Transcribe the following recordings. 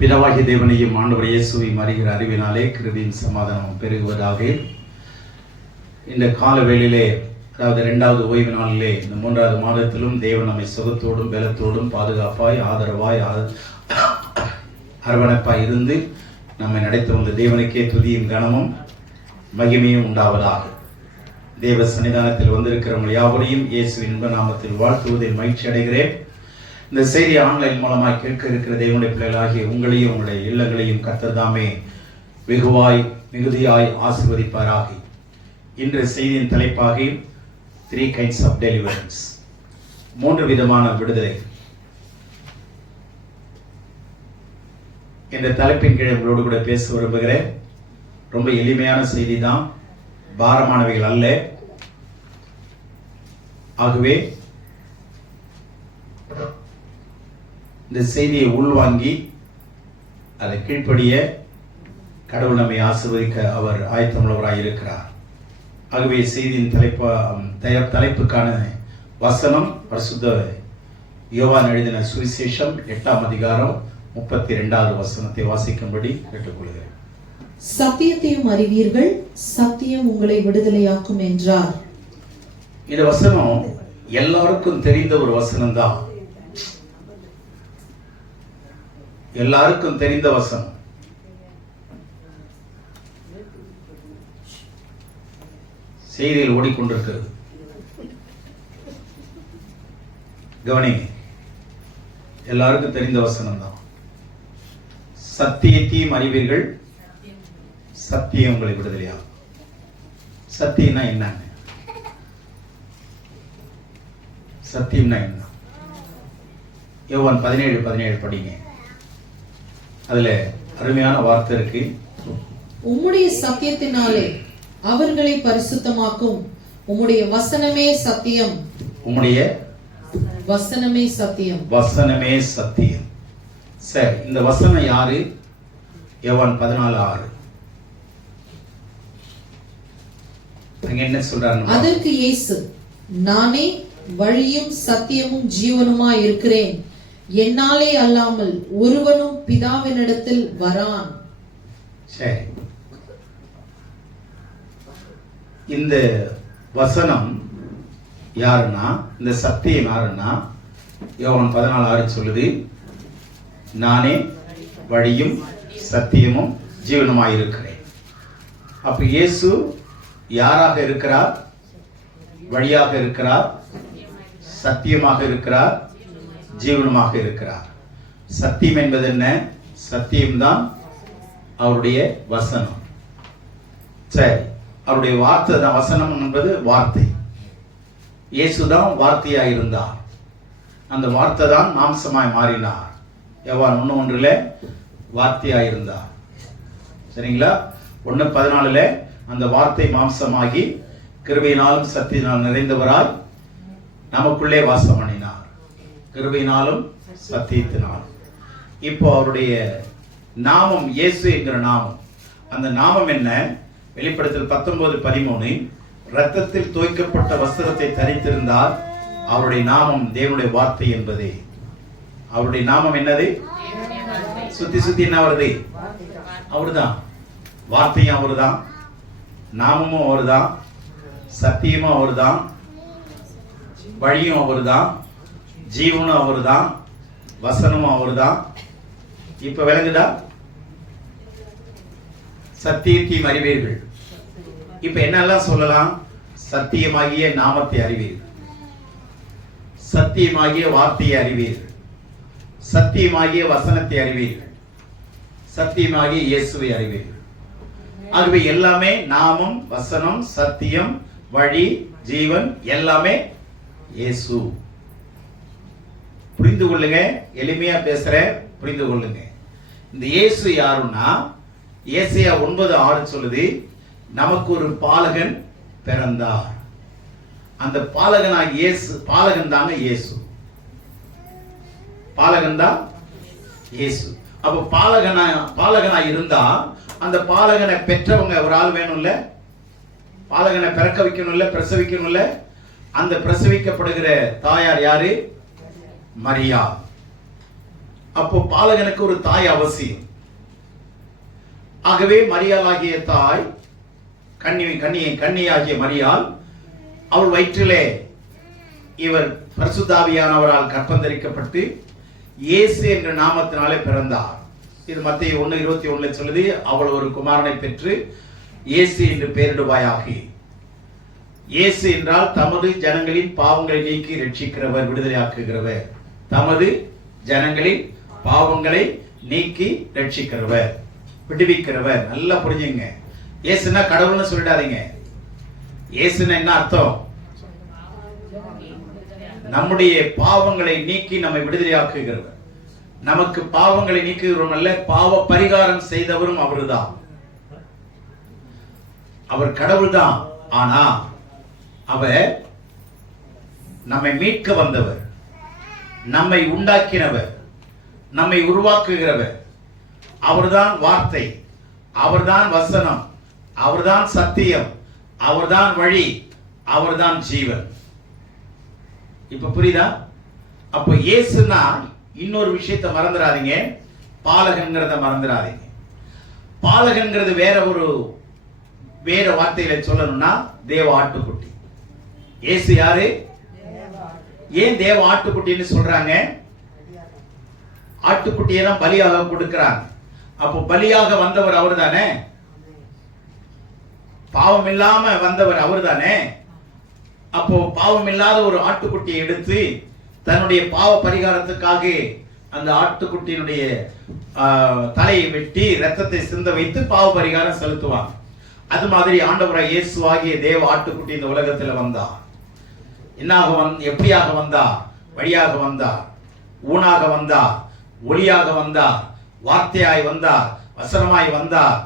பிதாவாகிய தேவனையும் ஆண்டவர் இயேசுவையும் அறிகிற அறிவினாலே கிருபையும் சமாதானம் பெருகுவதாக. இந்த கால வேளையிலே, அதாவது 2வது ஓய்வு நாளிலே, இந்த 3வது மாதத்திலும் தேவன் நம்மை சுகத்தோடும் பலத்தோடும் பாதுகாப்பாய் ஆதரவாய் அரவணைப்பாய் இருந்து நம்மை நடத்தி வந்த தேவனுக்கே துதியும் கனமும் மகிமையும் உண்டாவதாக. தேவ சன்னிதானத்தில் வந்திருக்கிறவங்க யாவரையும் இயேசுவின் இன்ப நாமத்தில் வாழ்த்துவதில் மகிழ்ச்சி அடைகிறேன். இந்த செய்தி ஆன்லைன் மூலமாக கேட்க இருக்கிற தேவனுடைய பிள்ளைகளாகிய உங்களையும் உங்களுடைய இல்லங்களையும் கர்த்தர் தாமே வெகுவாய் மிகுதியாய் ஆசீர்வதிப்பாராக. இன்று செய்தியின் தலைப்பாக 3 kinds of deliverance, 3 விதமான விடுதலை என்ற தலைப்பின் கீழ் உங்களோடு கூட பேச விரும்புகிறேன். ரொம்ப எளிமையான செய்தி தான், பாரமானவைகள் அல்ல. ஆகவே இந்த செய்தியை உள்வாங்கி அதை கீழ்ப்படிய கடவுள் நம்மை ஆசீர்வதிக்க அவர் ஆயத்தமுள்ளவராய் இருக்கிறார். ஆகவே செய்தியின் தலைப்புக்கான வசனம் பரிசுத்த யோவான் எழுதின சுவிசேஷம் 8ஆம் அதிகாரம் 32வது வசனத்தை வாசிக்கும்படி கேட்டுக்கொள்கிறேன். சத்தியத்தையும் அறிவீர்கள், சத்தியம் உங்களை விடுதலையாக்கும் என்றார். இந்த வசனம் எல்லாருக்கும் தெரிந்த ஒரு வசனம் தான், எல்லாருக்கும் தெரிந்த வசனம். செய்தியில் ஓடிக்கொண்டிருக்கிறது, கவனிங்க. எல்லாருக்கும் தெரிந்த வசனம் தான். சத்தியத்தையும் அறிவீர்கள், சத்தியம் உங்களை விடுதலையாகும். சத்தியம்னா என்னங்க? சத்தியம்னா என்ன? யோவான் 17:17 படிங்க. அதுல அருமையான வார்த்தை இருக்கு. உம்முடைய சத்தியத்தினாலே அவர்களை பரிசுத்தமாக்கும், உம்முடைய வசனமே சத்தியம். உம்முடைய வசனமே சத்தியம். வசனமே சத்தியம். சரி, இந்த வசனம் யாரு? யோவான் 14:6. அங்க என்ன சொல்றாரு? அதற்கு இயேசு, நானே வழியும் சத்தியமும் ஜீவனுமாய் இருக்கிறேன், என்னாலே அல்லாமல் ஒருவனும் பிதாவினிடத்தில் வரான். சரி, இந்த வசனம் யாருன்னா, இந்த சத்தியம் யாருன்னா, யோவான் 14:6 சொல்லுது, நானே வழியும் சத்தியமும் ஜீவனுமாய் இருக்கிறேன். அப்ப இயேசு யாராக இருக்கிறார்? வழியாக இருக்கிறார், சத்தியமாக இருக்கிறார், ஜீவனமாக இருக்கிறார். சத்தியம் என்பது என்ன? சத்தியம்தான் அவருடைய வசனம். சரி, அவருடைய வார்த்தை தான். வசனம் என்பது வார்த்தை. இயேசுதான் வார்த்தையாய் இருந்தார். அந்த வார்த்தை தான் மாம்சமாய் மாறினார். யோவான் 1:1 வார்த்தையாய் இருந்தார். சரிங்களா? 1:14 அந்த வார்த்தை மாம்சமாகி கிருபையினாலும் சத்தியத்தினாலும் நிறைந்தவராய் நமக்குள்ளே வாசம் பண்ணினார். கிருபையினாலும் சத்தியத்தினாலும். இப்போ அவருடைய நாமம் இயேசு என்கிற நாமம். அந்த நாமம் என்ன? வெளிப்படுத்தல் 19:13, இரத்தத்தில் தோய்க்கப்பட்ட வஸ்திரத்தை தரித்திருந்தார். அவருடைய நாமம் தேவனுடைய வார்த்தை என்பதே. அவருடைய நாமம் என்னது? சுத்தி என்ன வருது? அவர்தான். வார்த்தையும் அவர்தான், நாமமும் அவர்தான், சத்தியமும் அவர்தான், வழியும் அவர்தான், ஜீவனும் அவர்தான், வசனமும் அவர்தான். இப்ப விளங்குதா? சத்தியத்தையும் அறிவீர்கள். இப்ப என்னெல்லாம் சொல்லலாம்? சத்தியமாகிய நாமத்தை அறிவீர்கள், சத்தியமாகிய வார்த்தையை அறிவீர்கள், சத்தியமாகிய வசனத்தை அறிவீர்கள், சத்தியமாகிய இயேசுவை அறிவீர்கள். ஆகவே எல்லாமே நாமம், வசனம், சத்தியம், வழி, ஜீவன் எல்லாமே இயேசு. புரிந்து கொள்ளுங்க. எளிமையா பேசுறேன், புரிந்து கொள்ளுங்க. இந்த இயேசு யாருன்னா, ஏசாயா 9:6 சொல்லுது, நமக்கு ஒரு பாலகன் பிறந்தார். அந்த பாலகனாக இயேசு, பாலகன் தாங்க இயேசு. பாலகன் தான் இயேசு. அப்ப பாலகனா இருந்தா அந்த பாலகனை பெற்றவங்க ஒரு ஆள் வேணும்ல, பாலகனை பிறக்க வைக்கணும்ல, பிரசவிக்கணும்ல. அந்த பிரசவிக்கப்படுகிற தாயார் யாரு? மரியா. அப்போ பாலகனுக்கு ஒரு தாய் அவசியம். ஆகவே மரியாளாகிய தாய் கன்னியாகிய மரியாள், அவள் வயிற்றிலே இவர் பரிசுத்தாவியானவரால் கற்பந்தரிக்கப்பட்டு இயேசு என்ற நாமத்தினாலே பிறந்தார். இது மத்தேயு 1:21 சொல்லுது, அவள் ஒரு குமாரனை பெற்று இயேசு என்று பெயரிடுவாயாக. இயேசு என்றால் தமது ஜனங்களின் பாவங்களை நீக்கி ரட்சிக்கிறவர், விடுதலையாக்குகிறவர். தமது ஜனங்களின் பாவங்களை நீக்கி ரட்சிக்கிறவர், விடுவிக்கிறவர். நல்லா புரிஞ்சுங்க. இயேசுனா கடவுள்னு சொல்லிடாதீங்க. இயேசுனா என்ன அர்த்தம்? நம்முடைய பாவங்களை நீக்கி நம்மை விடுதலையாக்குகிறவர். நமக்கு பாவங்களை நீக்குகிறோம் அல்ல, பாவ பரிகாரம் செய்தவரும் அவர்தான். அவர் கடவுள் தான். ஆனா அவர் நம்மை மீட்க வந்தவர், நம்மை உண்டாக்கினவர், நம்மை உருவாக்குகிறவர். அவர்தான் வார்த்தை, அவர்தான் வசனம், அவர்தான் சத்தியம், அவர்தான் வழி, அவர்தான் ஜீவன். இப்ப புரியுதா? அப்போ இயேசுனா இன்னொரு விஷயத்தை மறந்துடாதீங்க, பாலகன்கிறத மறந்துடாதீங்க. பாலகன்கிறது வேற வார்த்தையில சொல்லணும்னா தேவ ஆட்டுக்குட்டி. இயேசு யாரு? ஏன் தேவ ஆட்டுக்குட்டின்னு சொல்றாங்க? ஆட்டுக்குட்டியை தான் பலியாக கொடுக்கிறாங்க. அப்போ பலியாக வந்தவர் அவர் தானே, பாவம் இல்லாம வந்தவர் அவர் தானே. அப்போ பாவம் இல்லாத ஒரு ஆட்டுக்குட்டியை எடுத்து தன்னுடைய பாவ பரிகாரத்துக்காக அந்த ஆட்டுக்குட்டியினுடைய தலையை வெட்டி ரத்தத்தை சிந்த வைத்து பாவ பரிகாரம் செலுத்துவாங்க. அது மாதிரி ஆண்டவராய் இயேசுவாகிய தேவ ஆட்டுக்குட்டி இந்த உலகத்தில் வந்தார். எப்படியாக வந்தார்? வழியாக வந்தார், ஊனாக வந்தார், ஒளியாக வந்தார், வார்த்தையாய் வந்தார், வசனமாய் வந்தார்.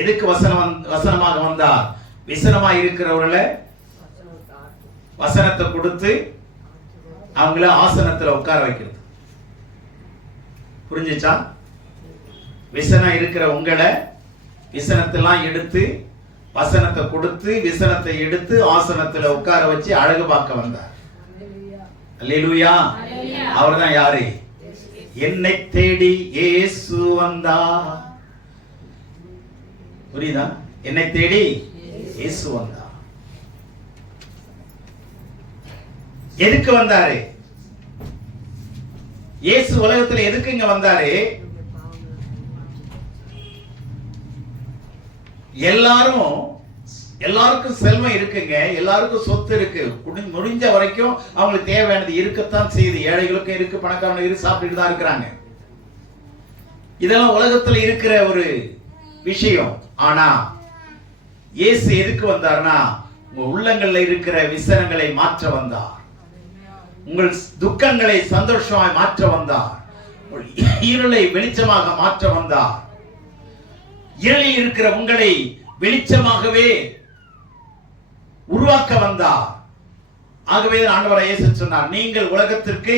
எதுக்கு வசனமாக வந்தார்? விசனமாய் இருக்கிறவர்களை வசனத்தை கொடுத்து அவங்கள ஆசனத்துல உட்கார வைக்கிறது. புரிஞ்சுச்சா? விசனம் இருக்கிற உங்களை விசனத்தெல்லாம் எடுத்து வசனத்தை கொடுத்து விசனத்தை எடுத்து ஆசனத்துல உட்கார வச்சு அழகு பார்க்க வந்தார். அல்லேலூயா. அவர்தான் யாரு? என்னை தேடி இயேசு வந்தார். புரியுதா? என்னை தேடி இயேசு வந்தார். எதுக்கு வந்தாரு? இயேசு உலகத்துல எதுக்கு இங்க வந்தாரு? எல்லாருக்கும் செல்வம் இருக்குங்க, எல்லாருக்கும் சொத்து இருக்கு, முடிஞ்ச வரைக்கும் அவங்களுக்கு தேவையானது இருக்கத்தான் செய்யுது. ஏழைகளுக்கும் இருக்கு, பணக்காரனுக்கு இருக்கு, சாப்பிட்டுட்டு தான் இருக்கிறாங்க. இதெல்லாம் உலகத்துல இருக்கிற ஒரு விஷயம். ஆனா இயேசு எதுக்கு வந்தார்னா உங்க உள்ளங்கள்ல இருக்கிற விசனங்களை மாற்ற வந்தார். உங்கள் துக்கங்களை சந்தோஷமாய் மாற்ற வந்தார். இருளை வெளிச்சமாக மாற்ற வந்தார். இருளில் இருக்கிற உங்களை வெளிச்சமாகவே உருவாக்க வந்தார். ஆகவே ஆண்டவராய் இயேசு சொன்னார், நீங்கள் உலகத்திற்கு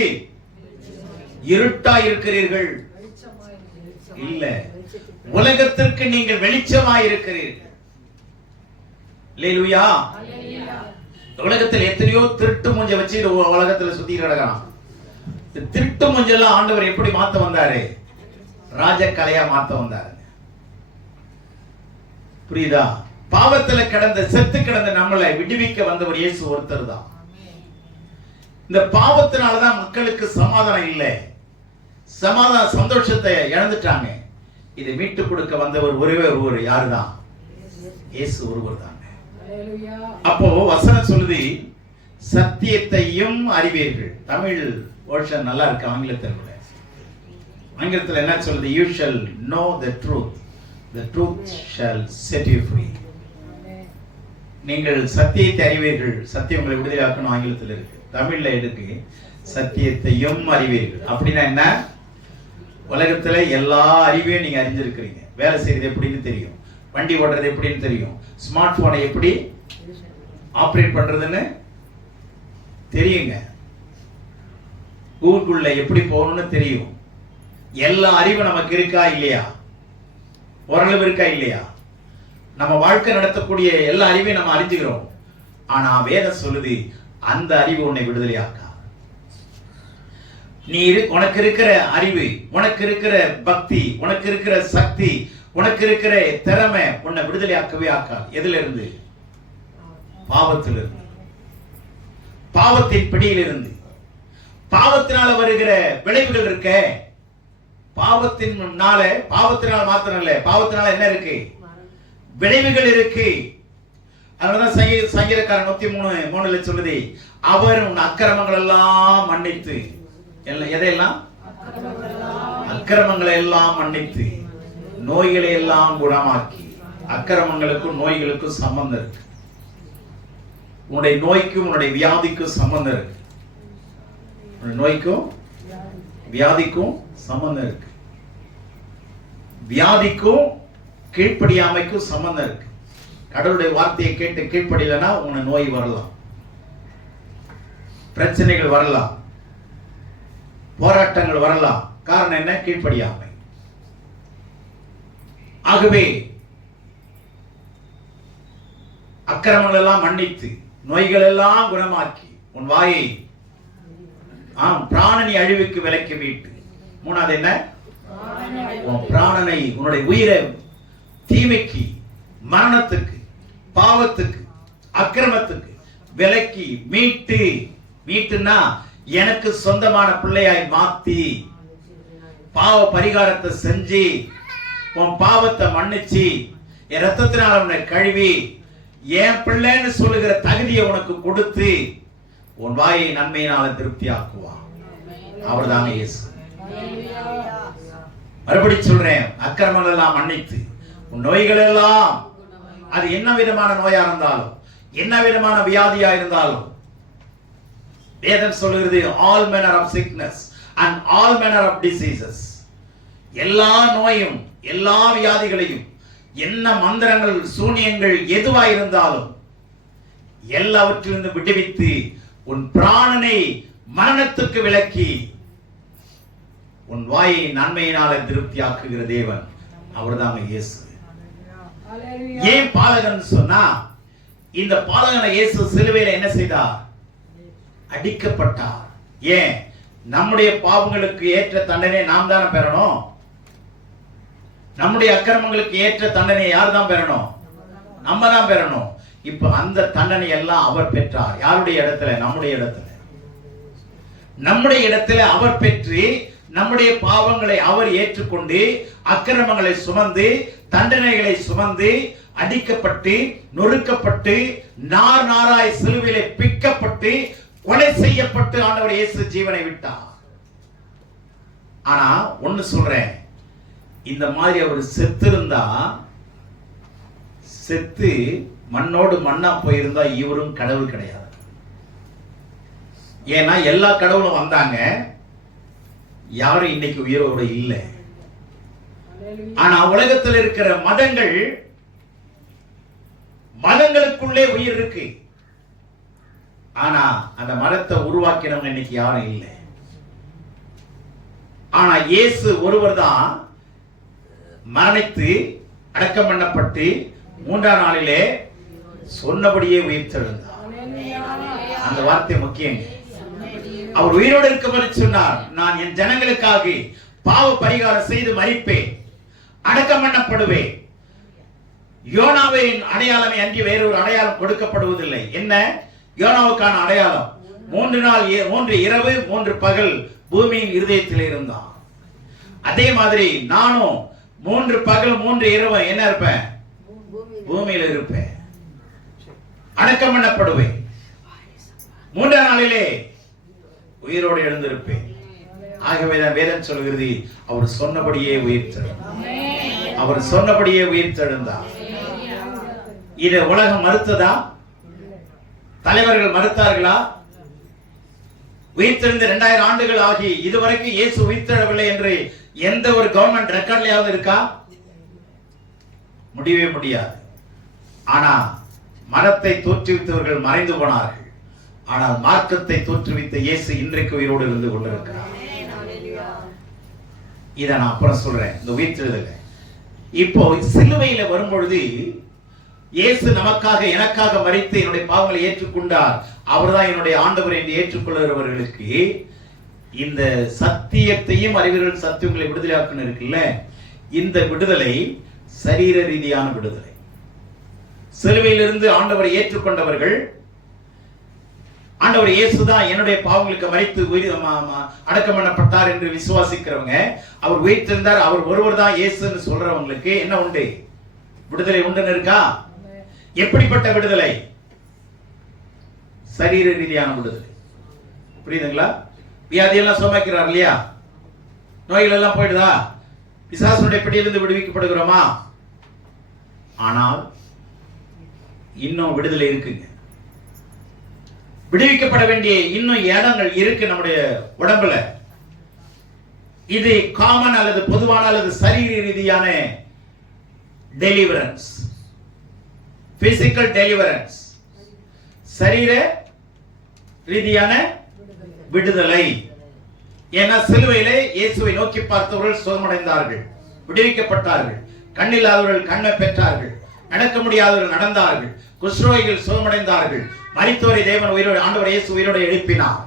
இருட்டாய் இருக்கிறீர்கள். இல்ல, உலகத்திற்கு நீங்கள் வெளிச்சமாய் இருக்கிறீர்கள். அல்லேலூயா. உலகத்தில் எத்தனையோ திருட்டு மூஞ்ச வச்சு உலகத்துல சுத்தி கிடக்கலாம். திருட்டு மூஞ்செல்லாம் ஆண்டவர் எப்படி மாத்த வந்தாரு? ராஜகலையா மாத்த வந்தாரு. புரியுதா? பாவத்துல கிடந்த செத்து கிடந்த நம்மளை விடுவிக்க வந்தவர் இயேசு ஒருத்தர் தான். இந்த பாவத்தினாலதான் மக்களுக்கு சமாதானம் இல்லை, சந்தோஷத்தை இழந்துட்டாங்க. இதை மீட்டு கொடுக்க வந்தவர் ஒரே ஒருவர். யாருதான்? இயேசு ஒருவர் தான். அப்போ வசனம் சொல்லுது, சத்தியத்தையும் அறிவீர்கள். தமிழ் வெர்ஷன் நல்லா இருக்கு, ஆங்கிலத்தில் கூட. ஆங்கிலத்தில் என்ன சொல்லுது? You shall know the truth, the truth shall set you free. நீங்கள் சத்தியத்தை அறிவீர்கள், சத்தியம் உங்களை விடுதலையாக்கணும் ஆங்கிலத்தில் இருக்கு. தமிழ்ல இருக்கு சத்தியத்தையும் அறிவீர்கள். அப்படின்னா என்ன? உலகத்துல எல்லா அறிவையும் நீங்க அறிஞ்சிருக்கிறீங்க. வேலை செய்யறது எப்படின்னு தெரியும், வண்டி ஓடுறது எப்படின்னு தெரியும், ஸ்மார்ட் போனை எப்படி ஆபரேட் பண்றதுன்னு தெரியுங்க, கூகுள்ல எப்படி போகணும்னு தெரியும். எல்லா அறிவும் நமக்கு இருக்கா இல்லையா? ஓரளவு இருக்கா இல்லையா? நம்ம வாழ்க்கை நடத்தக்கூடிய எல்லா அறிவையும் நம்ம அறிஞ்சுக்கிறோம். ஆனா வேதம் சொல்லுது, அந்த அறிவு உன்னை விடுதலையாக்கா. உனக்கு இருக்கிற அறிவு, உனக்கு இருக்கிற பக்தி, உனக்கு இருக்கிற சக்தி, உனக்கு இருக்கிற திறமை உன்னை விடுதலை ஆக்கவே ஆக்காது. எதுல இருந்து? பாவத்திலிருந்து, பாவத்தின் பிடியிலிருந்து. பாவத்தினால வருகிற விளைவுகள் இருக்க, பாவத்தினால மாத்திரம் இல்ல, பாவத்தினால என்ன இருக்கு? விளைவுகள் இருக்கு. அதனாலதான் சங்கீதக்காரன் 103:3 சொல்லுது, அவர் உன் அக்கிரமங்கள் எல்லாம் மன்னித்து, எதையெல்லாம்? அக்கிரமங்களை எல்லாம் மன்னித்து நோய்களை எல்லாம் குணமாக்கி. அக்கிரமங்களுக்கும் நோய்களுக்கும் சம்பந்தம் இருக்கு. உன்னுடைய நோய்க்கும் உன்னுடைய வியாதிக்கும் சம்பந்தம் இருக்கு. நோய்க்கும் வியாதிக்கும் சம்பந்தம் இருக்கு. வியாதிக்கும் கீழ்ப்படியாமைக்கும் சம்பந்தம் இருக்கு. கடவுளுடைய வார்த்தையை கேட்டு கீழ்ப்படியலனா உன்னை நோய் வரலாம், பிரச்சனைகள் வரலாம், போராட்டங்கள் வரலாம். காரணம் என்ன? கீழ்ப்படியாமை. ஆகவே அக்கிரமங்கள் எல்லாம் மன்னித்து நோய்கள் எல்லாம் குணமாக்கி உன் வாயை பிராணனை அழிவுக்கு விலக்கி மீட்டு. மூணாவது என்ன? உன் பிராணனை, உன்னுடைய உயிரை தீமைக்கு, மரணத்துக்கு, பாவத்துக்கு, அக்கிரமத்துக்கு விலக்கி மீட்டு. மீட்டுன்னா எனக்கு சொந்தமான பிள்ளையாய் மாத்தி, பாவ பரிகாரத்தை செஞ்சு, உன் பாவத்தை மன்னிச்சு, என் ரத்தத்தினால உன்னை கழுவி, என் பிள்ளைன்னு சொல்லுகிற தகுதியை உனக்கு கொடுத்து உன் வாயை நன்மையினால திருப்தி ஆக்குவான். அவர்தாங்க இயேசு. மறுபடி சொல்றேன், அக்கிரமங்கள் எல்லாம் மன்னித்து உன் நோய்கள் எல்லாம், அது என்ன விதமான நோயா இருந்தாலும், என்ன விதமான வியாதியா இருந்தாலும், வேதம் சொல்லுகிறது all manner of sickness and all manner of diseases. எல்லா நோயும் எல்லா வியாதிகளையும், என்ன மந்திரங்கள் சூனியங்கள் எதுவா இருந்தாலும் எல்லாவற்றிலிருந்து விடுவித்து உன் பிராணனை மரணத்துக்கு விலக்கி உன் வாயை நன்மையினால திருப்தியாக்குகிற தேவன் அவர்தான் இயேசு. ஏன் பாலகன் சொன்னா, இந்த பாலகனை இயேசு சிலுவையில என்ன செய்தார்? அடிக்கப்பட்டார். ஏன்? நம்முடைய பாவங்களுக்கு ஏற்ற தண்டனை நாம் தானே பெறணும். நம்முடைய அக்கிரமங்களுக்கு ஏற்ற தண்டனை யார் தான் பெறணும்? நம்ம தான் பெறணும். இப்ப அந்த தண்டனை எல்லாம் அவர் பெற்றார். யாருடைய இடத்துல? நம்முடைய இடத்துல. நம்முடைய இடத்துல அவர் பெற்று நம்முடைய பாவங்களை அவர் ஏற்றுக்கொண்டு, அக்கிரமங்களை சுமந்து, தண்டனைகளை சுமந்து, அடிக்கப்பட்டு, நொறுக்கப்பட்டு, நார் நாராய் சிலுவையிலே பிக்கப்பட்டு, கொலை செய்யப்பட்டு ஆண்டவர் இயேசு ஜீவனை விட்டார். ஆனா ஒன்னு சொல்றேன், இந்த மாதிரி அவர் செத்திருந்தா, செத்து மண்ணோடு மண்ணா போயிருந்தா இவரும் கடவுள் கிடையாது. ஏன்னா எல்லா கடவுளும் வந்தாங்க, யாரும் இன்னைக்கு உயிரோடு இல்லை. ஆனா உலகத்தில் இருக்கிற மதங்களுக்குள்ளே உயிர் இருக்கு. ஆனா அந்த மதத்தை உருவாக்கினவங்க இன்னைக்கு யாரும் இல்லை. ஆனா இயேசு ஒருவர் தான் மரணித்து அடக்கம் பண்ணப்பட்டு 3ஆம் நாளிலே சொன்னபடியே உயிர் தெழுந்தார். அந்த வார்த்தை முக்கியம். அவர் உயிரோடு இருக்கும்போது சொன்னார், நான் என் ஜனங்களுக்காக பாவ பரிகாரம் செய்து மரிப்பேன், அடக்கம் பண்ணப்படுவேன். யோனாவின் அடையாளமே அன்றி வேறொரு அடையாளம் கொடுக்கப்படுவதில்லை. என்ன யோனாவுக்கான அடையாளம்? 3 நாள் 3 இரவு 3 பகல் பூமியின் இருதயத்தில் இருந்தான். அதே மாதிரி நானும் 3 பகல் 3 இரவு என்ன இருப்பேன்? பூமியில் இருப்பேன், அடக்கம் பண்ணப்படுவேன். 3ஆம் நாளிலே உயிரோடு எழுந்திருப்பேன். ஆகவே வேதம் சொல்கிறது, அவர் சொன்னபடியே உயிர் தெழுந்தார். அவர் சொன்னபடியே உயிர் தெழுந்தார். இதை உலகம் மறுத்ததா? தலைவர்கள் மறுத்தார்களா? உயிர் தெழுந்த 2000 ஆண்டுகள் ஆகி இதுவரைக்கும் இயேசு உயிர் தெழவில்லை என்று எந்த ஒரு கவர்மெண்ட் ரெக்கார்ட்லயாவது இருக்கா? முடியவே முடியாது. ஆனா மரத்தை தோற்றுவித்தவர்கள் மறைந்து போனார்கள். ஆனால் மார்க்கத்தை தோற்றுவித்த இயேசு இன்றைக்கு உயிரோடு இருந்து கொண்டிருக்கிறார். இதை நான் அப்புறம் சொல்றேன். இந்த உயிர்த்தெழுதலை இப்போ சிலுவையில வரும்பொழுது இயேசு நமக்காக எனக்காக மரித்து என்னுடைய பாவங்களை ஏற்றுக்கொண்டார். அவர்தான் என்னுடைய ஆண்டவர் என்று ஏற்றுக்கொள்கிறவர்களுக்கு இந்த சத்தியத்தையும் அறிவீர்கள் சத்தியங்களை விடுதலையாக்குன்னு இருக்குல்ல, இந்த விடுதலை சரீர ரீதியான விடுதலை. சிலுவையிலிருந்து ஆண்டவரை ஏற்றுக்கொண்டவர்கள், ஆண்டவர் இயேசுதான் என்னுடைய பாவங்களுக்கு மரித்து அடக்கம் பண்ணப்பட்டார் என்று விசுவாசிக்கிறவங்க, அவர் உயிர்த்திருந்தார், அவர் ஒருவர் தான் இயேசுன்னு சொல்றவங்களுக்கு என்ன உண்டு? விடுதலை உண்டுன்னு இருக்கா? எப்படிப்பட்ட விடுதலை? சரீர ரீதியான விடுதலை. புரியுதுங்களா? வியாதியெல்லாம் சுமக்கிறார் இல்லையா? நோய்கள் எல்லாம் போயிடுதா? பிசாசுடைய பிடியிலிருந்து விடுவிக்கப்படுகிறோமா? ஆனால் இன்னும் விடுதலை இருக்குங்க. விடுவிக்கப்பட வேண்டிய இன்னும் இடங்கள் இருக்கு நம்முடைய உடம்புல. இது காமன் அல்லது பொதுவான அல்லது சரீர ரீதியான டெலிவரன்ஸ், பிசிக்கல் டெலிவரன்ஸ், சரீர ரீதியான விடுதலை. ஏன்னா சிலுவையிலே இயேசுவை நோக்கி பார்த்தவர்கள் சுகமடைந்தார்கள், விடுவிக்கப்பட்டார்கள். கண்ணில்லாதவர்கள் கண்ணை பெற்றார்கள், நடக்க முடியாதவர்கள் நடந்தார்கள், குஷ்ரோகிகள் சுகமடைந்தார்கள், மரித்தோரை தேவன் உயிரோடு, ஆண்டவர் இயேசு உயிரோடு எழுப்பினார்.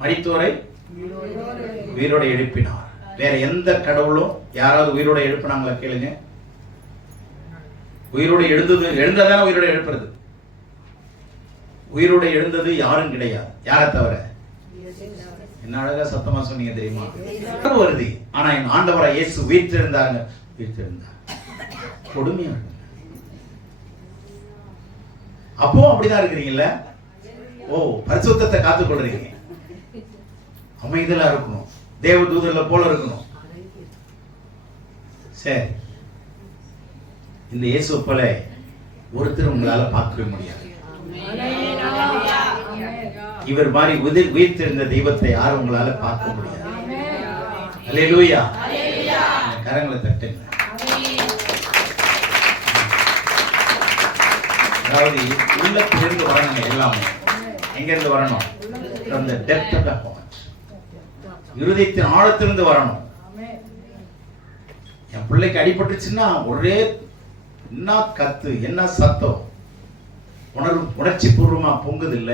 மரித்தோரை உயிரோடு எழுப்பினார். வேற எந்த கடவுளும் யாராவது உயிரோடு எழுப்பினாங்களா கேளுங்க? உயிரோடு எழுந்ததான உயிரோடு எழுப்புறது. உயிரோடு எழுந்தது யாரும் கிடையாது. யாரை தவிர? என்ன அழகா சத்தமா சொன்னீங்க தெரியுமா? வருது. ஆனா என் ஆண்டவரை இயேசு உயிர்த்தெழுந்தாங்க. உயிர்த்தெழுந்தார். கொடுமையா இருக்கு. அப்போ அப்படிதான் இருக்கிறீங்கல்ல? ஓ, பரிசுத்தத்தை காத்துக் கொள்றீங்க. அமைதலா இருக்கணும், தேவ தூதர்ல போல இருக்கணும். சரி, இந்த இயேசு போல ஒருத்தர் உங்களால பார்க்கவே முடியாது. இவர் மாதிரி உயிர்த்தெழுந்த தெய்வத்தை யாரும் உங்களால பார்க்க முடியாது. அல்லேலூயா. கரங்களை தட்டுங்க. அதாவது உள்ளத்திலிருந்து வரணுங்க. எல்லாமே எங்க இருந்து வரணும்? from the depth of the heart. இருதயத்தின் ஆழத்திலிருந்து வரணும். என் பிள்ளைக்கு அடிபட்டுச்சுன்னா ஒரே என்ன கத்து, என்ன சத்தம், உணர்ச்சி பூர்வமா பொங்குது இல்ல.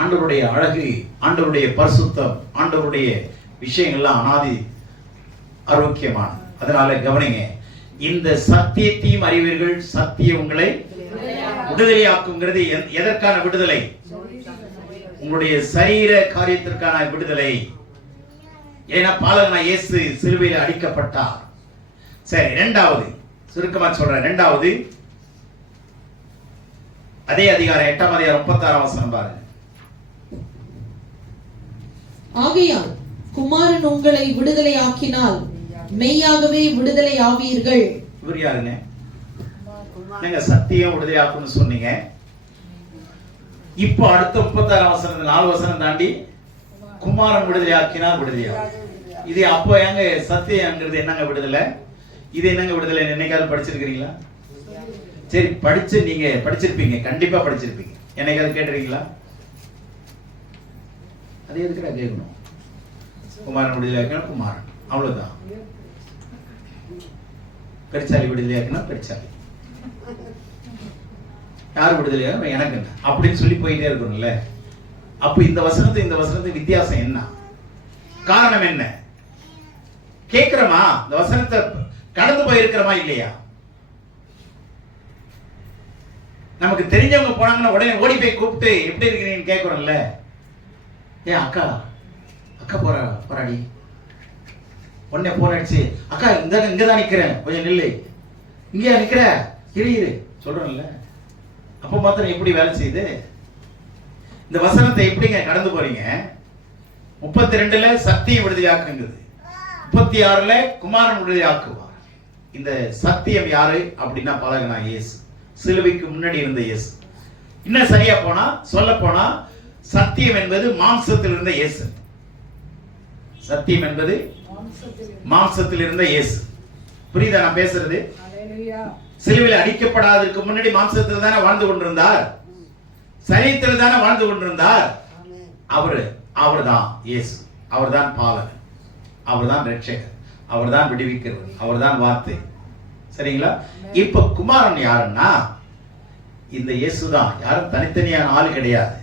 ஆண்டவருடைய அழகு, ஆண்டவருடைய பரிசுத்தம், ஆண்டவருடைய விஷயங்கள்லாம் அனாதி ஆரோக்கியமான. அதனால கவனிங்க, இந்த சத்தியத்தையும் அறிவீர்கள், சத்தியம் உங்களை விடுதலையாக்குங்கிறது எதற்கான விடுதலை? உங்களுடைய சரீர காரியத்திற்கான விடுதலை. ஏன்னா பாலகனா இயேசு சிலுவையில் அடிக்கப்பட்டார். சரி, இரண்டாவது சுருக்கமா சொல்றேன். இரண்டாவது அதே அதிகாரம் 8ஆம் அதிகாரம் 36ஆம் வசனம் பாருங்க. ஆகையால் குமாரன் உங்களை விடுதலை ஆக்கினால் மெய்யாகவே விடுதலை ஆவீர்கள். இவர் யாருங்க? நீங்க சத்தியம் விடுதலை ஆக்குன்னு சொன்னீங்க. இப்போ அடுத்த 36ஆம் வசனம் 4 வசனம் தாண்டி குமாரன் விடுதலை ஆக்கினால் விடுதலை ஆகும். இது அப்போ எங்க சத்தியம்ங்கிறது என்னங்க விடுதலை? இது என்னங்க விடுதலை? என்னைக்காவது படிச்சிருக்கீங்களா? சரி, நீங்க படிச்சிருப்பீங்க, கண்டிப்பா படிச்சிருப்பீங்க. என்னைக்காவது கேட்டுறீங்களா? அது எதுக்குடா கேட்கணும்? குமாரன் விடுதலை ஆக்கினா குமாரன், அவ்வளவுதான். பெருச்சாலி விடுதலை ஆக்கினா பெருச்சாலி, யார் விடுதலையாக எனக்கு என்ன அப்படின்னு சொல்லி போயிட்டே இருக்கணும்ல. அப்ப இந்த வசனத்துக்கு வித்தியாசம் என்ன? காரணம் என்ன? கேட்கிறோமா? இந்த வசனத்தை கடந்து போயிருக்கிறோமா இல்லையா? நமக்கு தெரிஞ்சவங்க போனாங்கன்னா உடனே ஓடி போய் கூப்பிட்டு எப்படி இருக்கிறீங்கன்னு கேட்கிறோம்ல. ஏன் அக்கா போராடி உடனே போன் அடிச்சு, அக்கா இங்கதான் நிக்கிறேன், கொஞ்சம் நில்லு, இங்கேயா நிக்கிற, இரு சொல்றோம்ல. அப்ப மாத்திரம் எப்படி வேலை செய்யுது? இந்த வசனத்தை எப்படிங்க கடந்து போறீங்க? 32ல சத்தியம் விடுதலையாக்குங்கிறது, 36ல குமாரன் விடுதலையாக்குவார். இந்த சத்தியம் யாரு அப்படின்னா பாலகனா இயேசு, சிலுவைக்கு முன்னாடி இருந்த இயேசு. இன்னும் சரியா போனா, சொல்ல போனா, சத்தியம் என்பது மாம்சத்தில் இருந்த இயேசு. சத்தியம் என்பது மாம்சத்தில் இருந்த இயேசு. புரியுதா நான் பேசுறது? சிலுவையில் அடிக்கப்படாததுக்கு முன்னாடி மாம்சத்தில் தானே வாழ்ந்து கொண்டிருந்தார், சரீரத்தில் தானே வாழ்ந்து கொண்டிருந்தார். அவர்தான் இயேசு, அவர்தான் பாலகன், அவர்தான் ரட்சகர், அவர்தான் விடுவிக்கிறவர், அவர்தான் வார்த்தை. சரிங்களா? இப்ப குமாரன் யாருன்னா இந்த இயேசுதான். யாரும் தனித்தனியான ஆள் கிடையாது.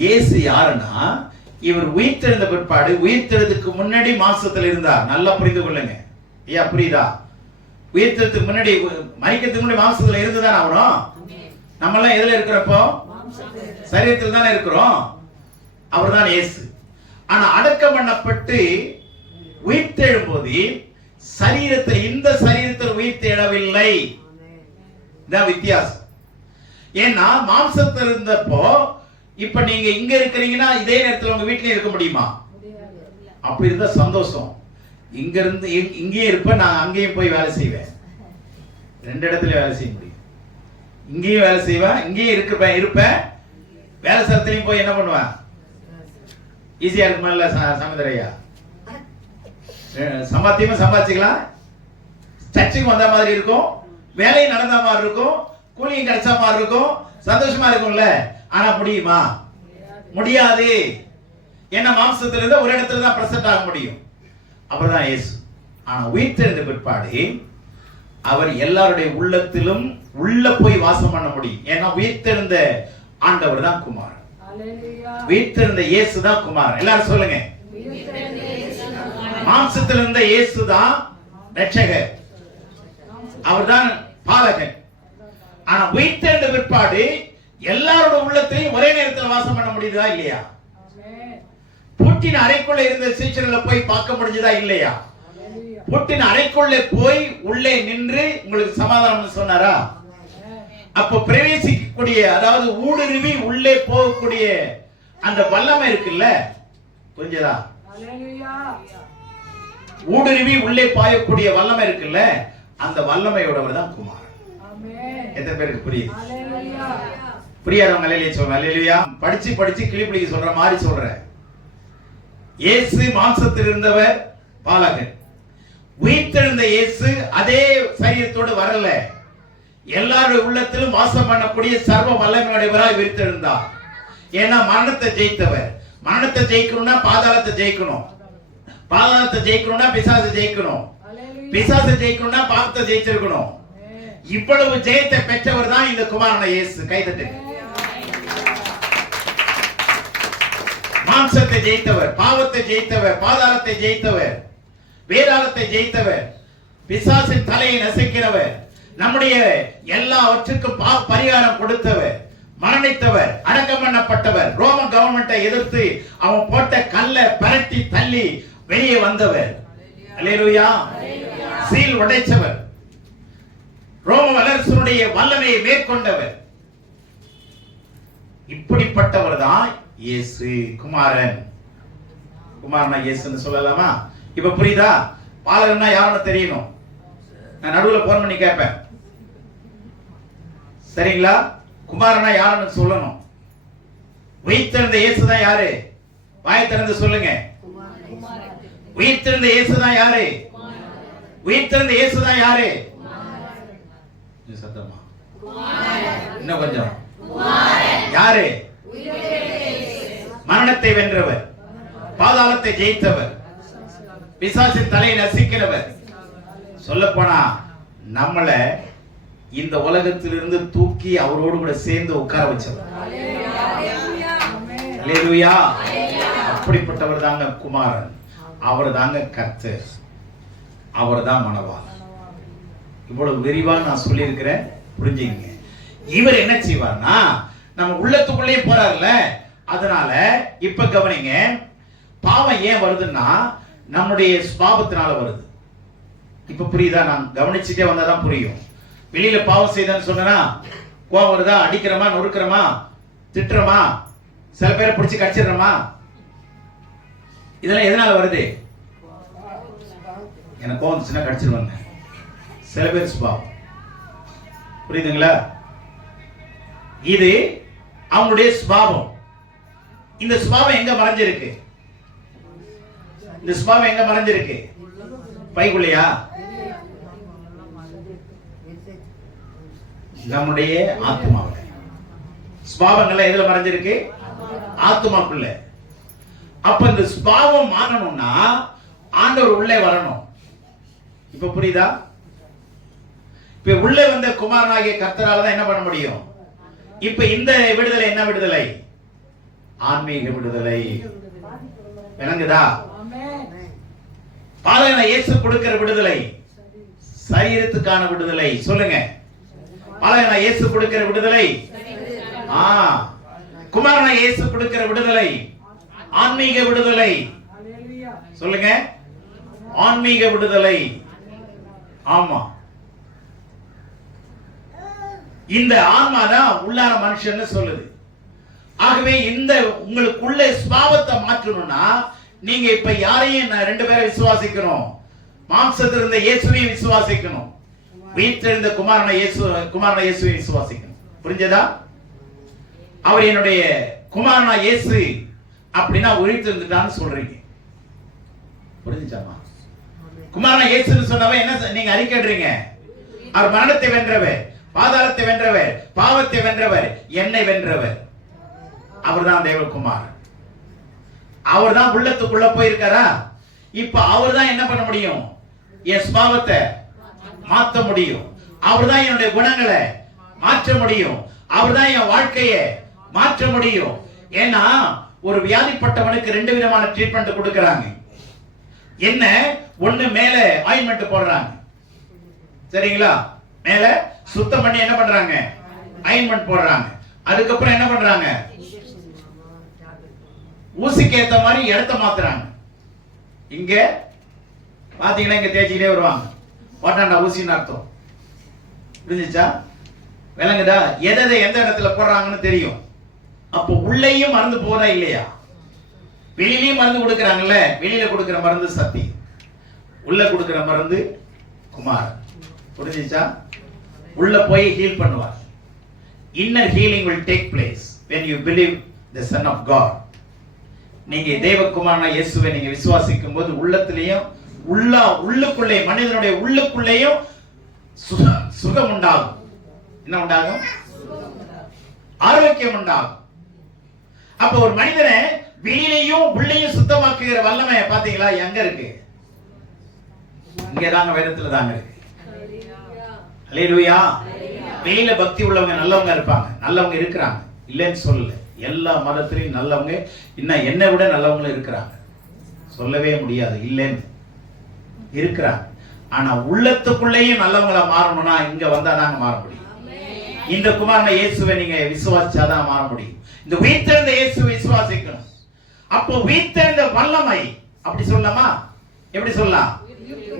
இயேசு யாருன்னா, இவர் உயிர்த்தெழுந்த பிற்பாடு, உயிர்த்தெழுதுக்கு முன்னாடி மாம்சத்தில் இருந்தார். நல்லா புரிந்து கொள்ளுங்க. ஐயா புரியுதா? உயிர்த்தெழுதுக்கு முன்னாடி, மரிக்கிறதுக்கு முன்னாடி மாம்சத்தில் இருந்துதான் ஆகணும். நம்ம எல்லாம் எதுல இருக்கிறப்போ? சரீரத்தில் தானே இருக்கிறோம். அவர் தான் இயேசு. ஆனா அடக்கம் பண்ணப்பட்டு உயிர்த்தெழும் போது சரீரத்தில், இந்த சரீரத்தில் உயிர்த்தெழவில்லை. இதான் வித்தியாசம். ஏன்னா மாம்சத்தில் இருந்தப்போ, இப்ப நீங்க இங்க இருக்கிறீங்கன்னா இதே நேரத்தில் உங்க வீட்லயே இருக்க முடியுமா? அப்படி இருந்தா சந்தோஷம். இங்க இருந்து இங்கேயே இருப்பேன், நான் அங்கேயும் போய் வேலை செய்வேன். 2 இடத்துல வேலை செய்ய முடியும். இங்கேயும் வேலை செய்வேன், இங்கேயும் இருப்பேன். வேலை ஸ்தலத்திலையும் போய் என்ன பண்ணுவேன்? ஈஸியா இருக்குமா? சமதரையா சம்பாத்தியமா சம்பாதிச்சுக்கலாம். சர்ச்சுக்கு வந்த மாதிரி இருக்கும், வேலையும் நடந்த மாதிரி இருக்கும், கூலியும் கிடைச்ச மாதிரி இருக்கும், சந்தோஷமா இருக்கும்ல. ஆனா முடியுமா? முடியாது. என்ன மாம்சத்துல இருந்து ஒரு இடத்துல தான் பிரசன்ட் ஆக முடியும். அப்படிதான் இயேசு. ஆனா உயிர்த்தெழுந்த பிற்பாடு அவர் எல்லாருடைய உள்ளத்திலும் உள்ள போய் வாசம் பண்ண முடியும். ஏன்னா உயிர்த்தெழுந்த ஆண்டவர் தான் குமாரன். உயிர்த்தெழுந்த இயேசு தான் குமாரன். எல்லாரும் சொல்லுங்க. மாம்சத்தில் இருந்த இயேசு தான் ரட்சகர், அவர்தான் பாலகன். ஆனா உயிர்த்தெழுந்த பிற்பாடு எல்லாரோட உள்ளத்திலையும் ஒரே நேரத்தில் வாசம் பண்ண முடியுதா இல்லையா? பூட்டின் அறைக்குள்ள இருந்த சீஷர்களை போய் பார்க்க முடிஞ்சதா இல்லையா? பூட்டின் அறைக்குள்ள போய் உள்ளே நின்று உங்களுக்கு சமாதானம் சொன்னாரா? அப்ப பிரவேசிக்கக்கூடிய, அதாவது ஊடுருவி உள்ளே போகக்கூடிய அந்த வல்லமை இருக்குல்ல, புரிஞ்சதா? ஊடுருவி உள்ளே பாயக்கூடிய வல்லமை இருக்குல்ல, அந்த வல்லமையோடவர் தான் குமாரன். எத்தனை பேருக்கு புரியுது? புரியாதவங்க அல்லேலூயா சொல்லுங்க. அல்லேலூயா. படிச்சு கிளிப்பிடிக்கு சொல்ற மாதிரி சொல்றேன். இயேசு மாம்சத்தில் இருந்தவர் பாலகன். உயிர்த்தெழுந்த இயேசு அதே சரீரத்தோடு வரல, எல்லாருடைய உள்ளத்திலும் வாசம் பண்ணக்கூடிய சர்வ வல்லமையுடையவராய் உயிர்த்தெழுந்தார். ஏன்னா மரணத்தை ஜெயித்தவர். மரணத்தை ஜெயிக்கணும்னா பாதாளத்தை ஜெயிக்கணும், பாதாளத்தை ஜெயிக்கணும்னா பிசாசை ஜெயிக்கணும், பிசாசை ஜெயிக்கணும்னா பாவத்தை ஜெயிச்சிருக்கணும். இவ்வளவு ஜெயத்தை பெற்றவர் தான் இந்த குமாரன இயேசு. கைதட்டு. மாம்சத்தை ஜெயித்தவர், பாவத்தை ஜெயித்தவர், பாதாளத்தை ஜெயித்தவர், வேதாளத்தை ஜெயித்தவர், பிசாசின் தலையை நசுக்கிறவர், நம்முடைய எல்லாவற்றுக்கும் பரிகாரம் கொடுத்தவர், மரணித்தவர், அடக்கம் பண்ணப்பட்டவர், ரோம கவர்மெண்டை எதிர்த்து அவன் போட்ட கல்லை பரட்டி தள்ளி வெளியே வந்தவர். அல்லேலூயா. சீல் உடைச்சவர், ரோம வல்லரசனுடைய வல்லமையை மேற்கொண்டவர். இப்படிப்பட்டவர் தான் இயேசு குமாரன். குமாரனா இயேசுன்னு சொல்லலாமா? இப்ப புரியுதா? பாலகன்னா யாருன்னு தெரியணும். நான் நடுவுல போன் பண்ணி கேட்பேன், சரிங்களா? குமாரனா யாருன்னு சொல்லணும். உயிர்த்தெழுந்த இயேசு தான் யாரு? வாய் திறந்து சொல்லுங்க. உயிர்த்தெழுந்த இயேசு தான் யாரு? உயிர்த்தெழுந்த இயேசு தான் யாரு? சத்தமா இன்னும் கொஞ்சம். யாரு? மரணத்தை வென்றவர், பாதாளத்தை ஜெயித்தவர், பிசாசின் தலையை நசுக்கிறவர். சொல்ல போனா நம்மள இந்த உலகத்திலிருந்து தூக்கி அவரோடு கூட சேர்ந்து உட்கார வச்சவர். அல்லேலூயா. அப்படிப்பட்டவர் தாங்க குமாரன். அவர் தாங்க கர்த்தர், அவர் தான் மணவாளன். இவ்வளவு விரிவா நான் சொல்லி இருக்கிறேன், புரிஞ்சுங்க. இவர் என்ன செய்வார்னா, நம்ம உள்ளத்துக்குள்ளே போறாருல, அதனால இப்ப கவனிங்க. பாவம் ஏன் வருதுன்னா நம்முடைய சுபாவத்தினால வருது. இப்ப புரியுதா? நான் கவனிச்சுட்டே வந்தாதான் புரியும். வெளியில பாவம் செய்தேன்னு சொன்னா கோவம் வருதா? அடிக்கிறோமா, நொறுக்கிறோமா, திட்டுறோமா, சில பேரை பிடிச்சி கடிச்சிடுறோமா? இதெல்லாம் எதனால வருது? எனக்கு கோவம் வந்துச்சுன்னா கடிச்சிருவாங்க. சில பேர் சுபாவம். புரியுதுங்களா? இது அவங்களுடைய சுபாவம். இந்த சுபாவம் எங்க மறைஞ்சிருக்கு? இந்த சுபாவம் எங்க மறைஞ்சிருக்கு? பைக்குள்ளையா? நம்முடைய ஆத்மாவுல. சுபாவங்கள் எதுல மறைஞ்சிருக்கு? ஆத்மாக்குள்ள. அப்ப இந்த சுபாவம் மாறணும்னா ஆண்டவர் உள்ளே வரணும். இப்ப புரியுதா? இப்ப உள்ளே வந்த குமாரனாகிய கர்த்தரால தான் என்ன பண்ண முடியும். இப்ப இந்த விடுதலை என்ன விடுதலை? ஆன்மீக விடுதலை. விளங்குதா? பாலகன இயேசு கொடுக்கிற விடுதலை சரீரத்துக்கான விடுதலை. சொல்லுங்க, பாலகன இயேசு கொடுக்கிற விடுதலை, குமாரன இயேசு கொடுக்கிற விடுதலை ஆன்மீக விடுதலை. சொல்லுங்க, ஆன்மீக விடுதலை. ஆமா, இந்த ஆன்மா தான் உள்ளான மனுஷன் சொல்லுது. ஆகவே இந்த உங்களுக்குள்ள சுபாவத்தை மாற்றணும்னா நீங்க இப்ப யாரையும் ரெண்டு பேரை விசுவாசிக்கணும். மாம்சத்தில் இருந்த இயேசுவையும் விசுவாசிக்கணும், வீட்டில் இருந்த குமாரன இயேசுவை விசுவாசிக்கணும். புரிஞ்சதா? அவர் என்னுடைய குமாரனா இயேசு அப்படின்னா உயிர்த்து இருந்துட்டான்னு சொல்றீங்க. புரிஞ்சுச்சாமா? குமாரனா இயேசுன்னு சொன்னவன் என்ன நீங்க அறிக்கைடுறீங்க? அவர் மரணத்தை வென்றவர், பாதாளத்தை வென்றவர், பாவத்தை வென்றவர், என்னை வென்றவர். அவர்தான் தேவகுமார். அவர்தான் உள்ளத்துக்குள்ள போயிருக்காரா? இப்ப அவர்தான் என்ன பண்ண முடியும்? என் சுபாவத்தை மாற்ற முடியும். அவர்தான் என்னுடைய குணங்களை மாற்ற முடியும். அவர்தான் என் வாழ்க்கையை மாற்ற முடியும். ஏன்னா ஒரு வியாதிப்பட்டவனுக்கு ரெண்டு விதமான ட்ரீட்மெண்ட் கொடுக்கறாங்க. என்ன? ஒண்ணு மேல ஆயின்மெண்ட் போடுறாங்க, சரிங்களா? மேல சுத்தம் பண்ணி என்ன பண்றாங்க? ஆயின்மெண்ட் போடுறாங்க. அதுக்கப்புறம் என்ன பண்றாங்க? ஊசிக்கு ஏத்த மாதிரி இடத்த மாத்துறாங்க. இங்க பாத்தீங்கன்னா இங்க தேய்ச்சிக்கிட்டே வருவாங்க. வாட்டாண்டா ஊசின்னு அர்த்தம். புரிஞ்சுச்சா? விளங்குதா? எதை எந்த இடத்துல போடுறாங்கன்னு தெரியும். அப்போ உள்ளேயும் மருந்து போதா இல்லையா? வெளியிலயும் மருந்து கொடுக்கறாங்கல்ல. வெளியில கொடுக்கிற மருந்து சக்தி, உள்ள கொடுக்கிற மருந்து குமார். புரிஞ்சுச்சா? உள்ள போய் ஹீல் பண்ணுவார். Inner healing will take place when you believe the son of God. நீங்க தேவகுமாரனா இயேசுவை நீங்க விசுவாசிக்கும் போது உள்ளத்திலேயும் உள்ளுக்குள்ளே மனிதனுடைய உள்ளுக்குள்ளேயும் சுகம் உண்டாகும். என்ன உண்டாகும்? ஆரோக்கியம் உண்டாகும். அப்ப ஒரு மனிதனை வெளியிலையும் உள்ளேயும் சுத்தமாக்குகிற வல்லமை பாத்தீங்களா? எங்க இருக்கு? இங்கதாங்க, வேதத்துல தாங்க இருக்கு. அல்லேலூயா. வெளியில பக்தி உள்ளவங்க நல்லவங்க இருப்பாங்க, நல்லவங்க இருக்கிறாங்க, இல்லைன்னு சொல்லல. எல்லா மதத்திலையும் நல்லவங்க, இன்னும் என்னை விட நல்லவங்களும் இருக்கிறாங்க, சொல்லவே முடியாது இல்லைன்னு இருக்கிறாங்க. ஆனா உள்ளத்துக்குள்ளேயும் நல்லவங்களா மாறணும்னா இங்க வந்தாதாங்க மாற முடியும். இந்த குமாரன இயேசுவை நீங்க விசுவாசிச்சாதான் மாற முடியும். இந்த உயிர்த்தெழுந்த இயேசுவை விசுவாசிக்கணும். அப்போ உயிர்த்தெழுந்த வல்லமை, அப்படி சொல்லலாமா? எப்படி சொல்லலாம்?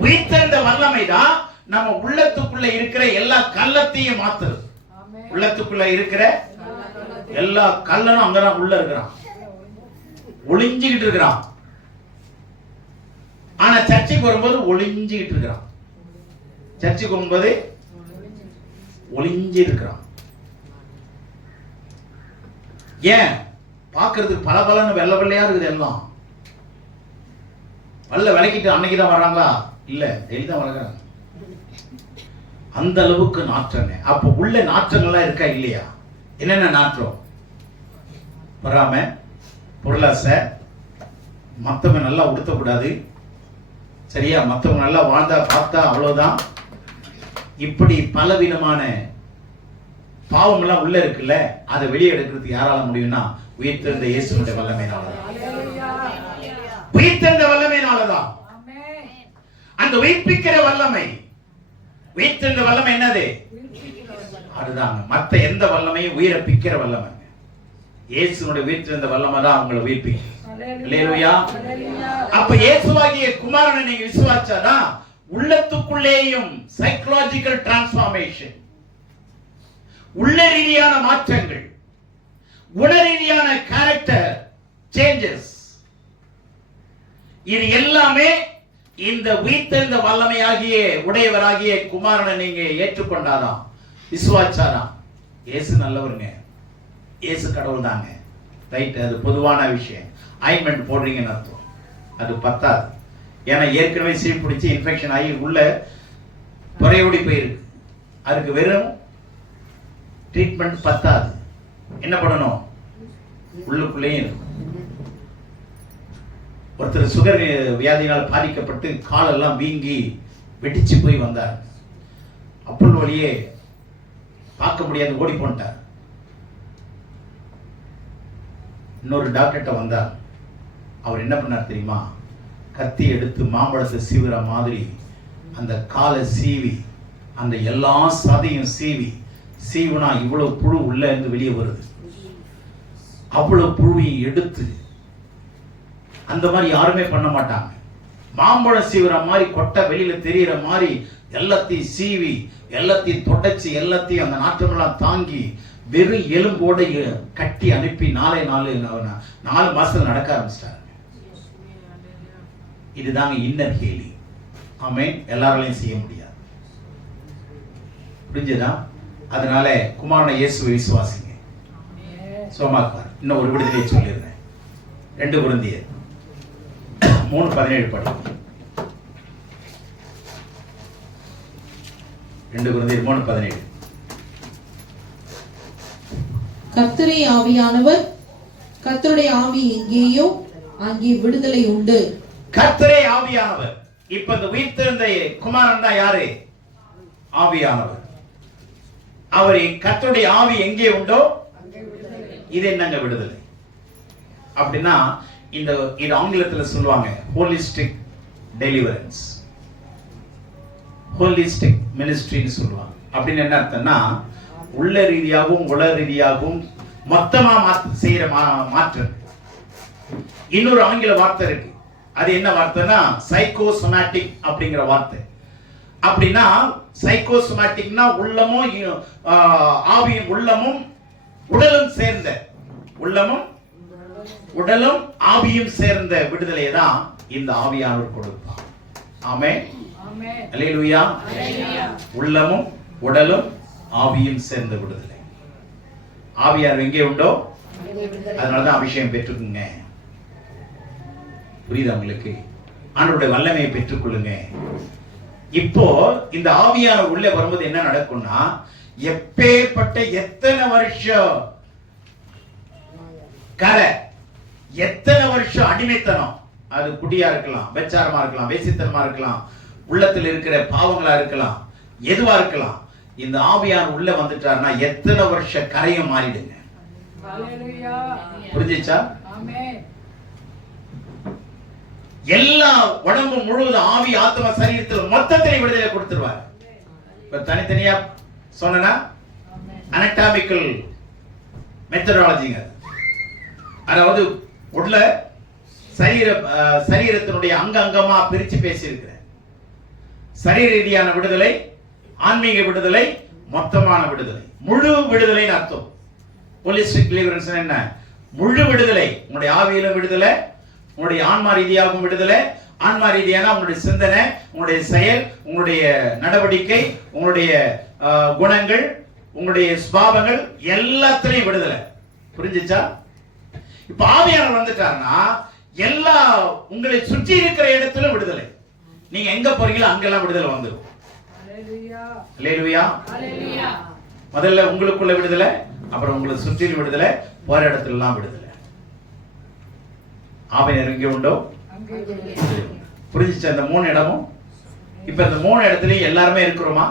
உயிர்த்தெழுந்த வல்லமை தான் நம்ம உள்ளத்துக்குள்ள இருக்கிற எல்லா கள்ளத்தையும் மாத்துறது. உள்ளத்துக்குள்ள இருக்கிற எல்லா கள்ளனும் அங்கதான் உள்ள இருக்கிறான், ஒளிஞ்சுகிட்டு இருக்கிறான். ஆனா சர்ச்சைக்கு வரும்போது ஒளிஞ்சுகிட்டு இருக்கிறான். சர்ச்சைக்கு வரும்போது ஒளிஞ்சு இருக்கிறான். ஏன்? பார்க்கிறதுக்கு பல பலன்னு வெள்ளை வெள்ளையா இருக்குது. எல்லாம் வெள்ளை விளக்கிட்டு அன்னைக்குதான் வர்றாங்களா? இல்ல, டெய்லி தான் வர்றாங்க. அந்த அளவுக்கு நாற்றங்க. அப்ப உள்ள நாற்றங்கள்லாம் இருக்கா இல்லையா? என்னென்ன நாற்றம்? பொறாமை, பொருளாசை, மத்தவங்க நல்லா உடுத்தக்கூடாது, சரியா? மத்தவங்க நல்லா வாழ்ந்தா பார்த்தா அவ்வளவுதான். இப்படி பலவிதமான பாவம் எல்லாம் உள்ள இருக்குல்ல, அதை வெளியே எடுக்கிறதுக்கு யாரால முடியும்னா உயிர்த்தெழுந்த இயேசுவினுடைய வல்லமையினாலதான். உயிர்த்தெழுந்த வல்லமையினாலதான். அந்த உயிர்ப்பிக்கிற வல்லமை, உயிர்த்தெழுந்த வல்லமை என்னது? அதுதாங்க. மத்த எந்த வல்லமையும் உயிரப்பிக்கிற வல்லமை. இயேசுனுடைய உயிர்த்தெழுந்த வல்லமை தான் அவங்களை உயிர்ப்பிக்கும். அல்லேலூயா. அப்ப இயேசுவாகிய குமாரனை நீங்க விசுவாசாதான் உள்ளத்துக்குள்ளேயும் சைக்கலாஜிக்கல் டிரான்ஸ்ஃபார்மேஷன், உள்ள ரீதியான மாற்றங்கள், குண ரீதியான கேரக்டர் சேஞ்சஸ், இது எல்லாமே இந்த உயிர்த்தெழுந்த வல்லமையாகிய உடையவராகிய குமாரனை நீங்க ஏற்றுக்கொண்டாதான், விசுவாச்சாதான். இயேசு நல்லவருங்க, இயேசு கடவுள் தாங்க, ரைட்? அது பொதுவான விஷயம். ஆயின்மெண்ட் போடுறீங்கன்னு அர்த்தம். அது பத்தாது. ஏன்னா ஏற்கனவே சீல் பிடிச்சி இன்ஃபெக்ஷன் ஆகி உள்ள புறையோடி போயிருக்கு. அதுக்கு வெறும் ட்ரீட்மெண்ட் பத்தாது. என்ன பண்ணணும்? உள்ளுக்குள்ளேயும் இருக்கும். ஒருத்தர் சுகர் வியாதியால் பாதிக்கப்பட்டு காலெல்லாம் வீங்கி வெடிச்சு போய் வந்தார். அப்பல் வழியே பார்க்க முடியாது, ஓடி போட்டார். இன்னொரு டாக்டர்கிட்ட வந்தார். அவர் என்ன பண்ணார் தெரியுமா? கத்தி எடுத்து மாம்பழத்தை சீவுற மாதிரி அந்த காலை சீவி, அந்த எல்லா சதையும் சீவுனா இவ்வளவு புழு உள்ள இருந்து வெளியே வருது. அவ்வளவு புழுவையும் எடுத்து, அந்த மாதிரி யாருமே பண்ண மாட்டாங்க. மாம்பழம் சீவுற மாதிரி, கொட்டை வெளியில தெரியிற மாதிரி எல்லாத்தையும் சீவி, எல்லாத்தையும் தொடச்சி, எல்லாத்தையும் அந்த நாற்றமெல்லாம் தாங்கி வெறும் எலும்போட கட்டி அனுப்பி 4 மாசத்துல நடக்க ஆரம்பிச்சிட்டாங்க. இதுதாங்க இன்னர் ஹீலிங். ஆமென். எல்லாராலையும் செய்ய முடியாது. புரிஞ்சதா? அதனால குமாரனை இயேசுவை விசுவாசிங்க, சோமாக்குவார். இன்னும் ஒரு விடுதலையை சொல்லிடுறேன். 2 கொரிந்தியர் 3:17 படி. 2 கொரிந்தியர் 3:17. கர்த்தரே ஆவியானவர், கர்த்தருடைய ஆவி எங்கேயோ அங்கே விடுதலை உண்டு. கர்த்தரே ஆவியானவர். இப்ப இந்த உயிர்த்தெழுந்த குமாரன் தான் யாரு? ஆவியானவர். அவர் கர்த்தருடைய ஆவி எங்கே உண்டோ இது என்னங்க விடுதலை அப்படின்னா, இது ஆங்கிலத்தில் சொல்லுவாங்க ஹோலிஸ்டிக் டெலிவரன்ஸ், ஹோலிஸ்டிக் மினிஸ்ட்ரின்னு சொல்லுவாங்க. அப்படின்னு என்ன அர்த்தம்னா, உள்ள ரீதியாகவும் உள ரீதியாகவும் மொத்தமா செய்யற மாற்றம். இன்னொரு ஆங்கில வார்த்தை இருக்கு. அது என்ன வார்த்தைன்னா சைக்கோசோமேட்டிக் அப்படிங்கிற வார்த்தை. அப்படின்னா சைக்கோசோமேட்டிக்னா உள்ளமும் ஆவியும், உள்ளமும் உடலும் சேர்ந்த, உள்ளமும் உடலும் ஆவியும் சேர்ந்த விடுதலையை தான் இந்த ஆவியானவர் கொடுப்பார். ஆமென். அல்லேலூயா. உள்ளமும் உடலும் ஆவியும் சேர்ந்த விடுதலை. ஆவியார் எங்கே உண்டோ அதனாலதான் அபிஷேகம் பெற்றுக்குங்க. புரியுதா உங்களுக்கு? ஆண்டவருடைய வல்லமையை பெற்றுக்கொள்ளுங்க. இப்போ இந்த ஆவியானவர் உள்ளே வரும்போது என்ன நடக்கும்னா, எப்பேற்பட்ட எத்தனை வருஷம் கரை, எத்தனை வருஷம் அடிமைத்தனம், அது குடியா இருக்கலாம், பெச்சாரமா இருக்கலாம், வேசித்தனமா இருக்கலாம், உள்ளத்தில் இருக்கிற பாவங்களா இருக்கலாம், எதுவா இருக்கலாம், இந்த ஆவியார் உள்ள வந்துட்டார்னா எத்தனை வருஷ கரையும் மாறிடுங்க. புரிஞ்சுச்சா? எல்லா உடம்பு முழுவதும் ஆவி, ஆத்ம, சரீரத்தில் மொத்தத்திலே விடுதலை கொடுத்துருவார். இப்ப தனித்தனியா சொன்னா அனடாமிக்கல் மெத்தடாலஜிங்க. அதாவது உள்ள சரீரத்தினுடைய அங்கமா பிரிச்சு பேசி இருக்கிறேன். சரீர ரீதியான விடுதலை, ஆன்மீக விடுதலை, மொத்தமான விடுதலை, முழு விடுதலை அர்த்தம். ஹோலிஸ்டிக் டெலிவரன்ஸ் என்ன? முழு விடுதலை. உங்களுடைய ஆவியிலும் விடுதலை, உங்களுடைய ஆன்மா ரீதியாகவும் விடுதலை. ஆன்மா ரீதியான உங்களுடைய சிந்தனை, உங்களுடைய செயல், உங்களுடைய நடவடிக்கை, உங்களுடைய குணங்கள், உங்களுடைய சுபாவங்கள் எல்லாத்திலையும் விடுதலை. புரிஞ்சுச்சா? இப்ப ஆவியானவர் வந்துட்டார்னா எல்லா உங்களை சுற்றி இருக்கிற இடத்துல விடுதலை. நீங்க எங்க போறீங்களோ அங்கெல்லாம் விடுதலை வந்துடும். அல்லேலூயா. முதல்ல உங்களுக்குள்ள விடுதலை, அப்புறம் உங்களை சுற்றிலும் விடுதலை, போற இடத்துல எல்லாம் விடுதலை. ஆவியானவர் எங்கே உண்டோ. புரிஞ்சுச்சா? இந்த 3 இடமும். இப்ப இந்த 3 இடத்துலயும் எல்லாருமே இருக்கிறோமா?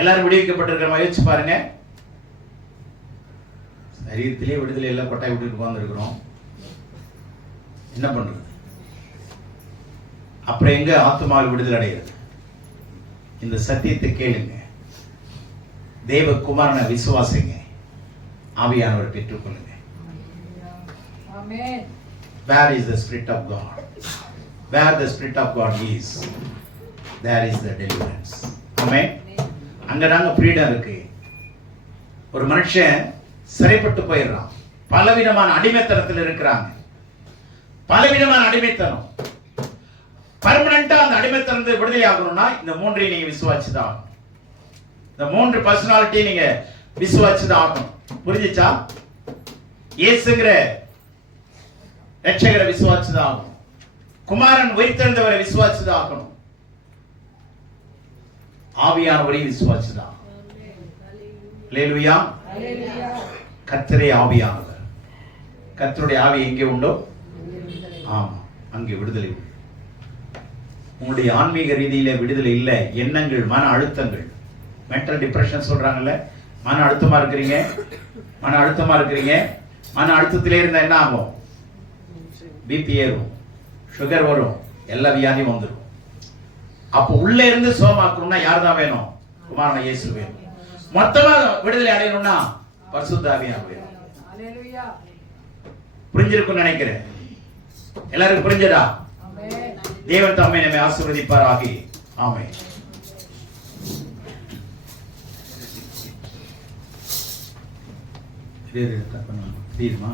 எல்லாரும் விடுவிக்கப்பட்டிருக்கிறோமா? யோசிச்சு பாருங்க. சரீரத்திலே விடுதலை எல்லாம் கொட்டாய் விட்டு உட்கார்ந்துருக்கிறோம். என்ன பண்றது? அப்புறம் எங்க ஆத்துமாவில் விடுதலை அடைகிறது? இந்த சத்தியத்தை கேளுங்க, தேவகுமாரனை விசுவாசிங்க, ஆவியானவர் பெற்றுக்கொள்ளுங்க. Where is the Spirit of God? Where the Spirit of God is, there is the deliverance. Amen. அங்கதாங்க ஃப்ரீடம் இருக்கு. ஒரு மனுஷன் சிறைப்பட்டு போயிடுறான், பலவிதமான அடிமைத்தனத்தில் இருக்கிறாங்க. பலவிதமான அடிமைத்தனம். பர்மனண்டா அந்த அடிமைத்தனத்தை விடுதலை ஆகணும்னா இந்த 3ஐயும் நீங்க விசுவாசிதான். இந்த 3 பர்சனாலிட்டி நீங்க விசுவாசிதான் ஆகணும். புரிஞ்சுச்சா? இயேசுங்கிற ரட்சகரை விசுவாசிதான் ஆகணும். குமாரன் உயிர்த்தெழுந்தவரை விசுவாசிதான் ஆகணும். ஆவியானவரையும் விசுவாசிதான். அல்லேலூயா. கர்த்தரே ஆவியானவர். கர்த்தருடைய ஆவி எங்கே உண்டோ ஆமா அங்கே விடுதலை உண்டு. உங்களுடைய ஆன்மீக ரீதியில விடுதலை இல்லை. எண்ணங்கள், மன அழுத்தங்கள், மென்டல் டிப்ரெஷன் சொல்றாங்கல்ல, மன அழுத்தமா இருக்கிறீங்க, மன அழுத்தத்திலே இருந்தா என்ன ஆகும்? பிபி ஏறும், சுகர் வரும், எல்லா வியாதியும் வந்துடும். அப்போ உள்ள இருந்து சுகமாக்கணும்னா யார் தான் வேணும்? குமாரன் இயேசு வேணும். மொத்தமா விடுதலை அடையணும்னா பரிசுத்த ஆவியானவர் வேணும். புரிஞ்சிருக்கும் நினைக்கிறேன். எல்லாருக்கும் புரிஞ்சதா? தேவன் தம்மை நம்மை ஆசீர்வதிப்பாராக. ஆமென். தீர்மா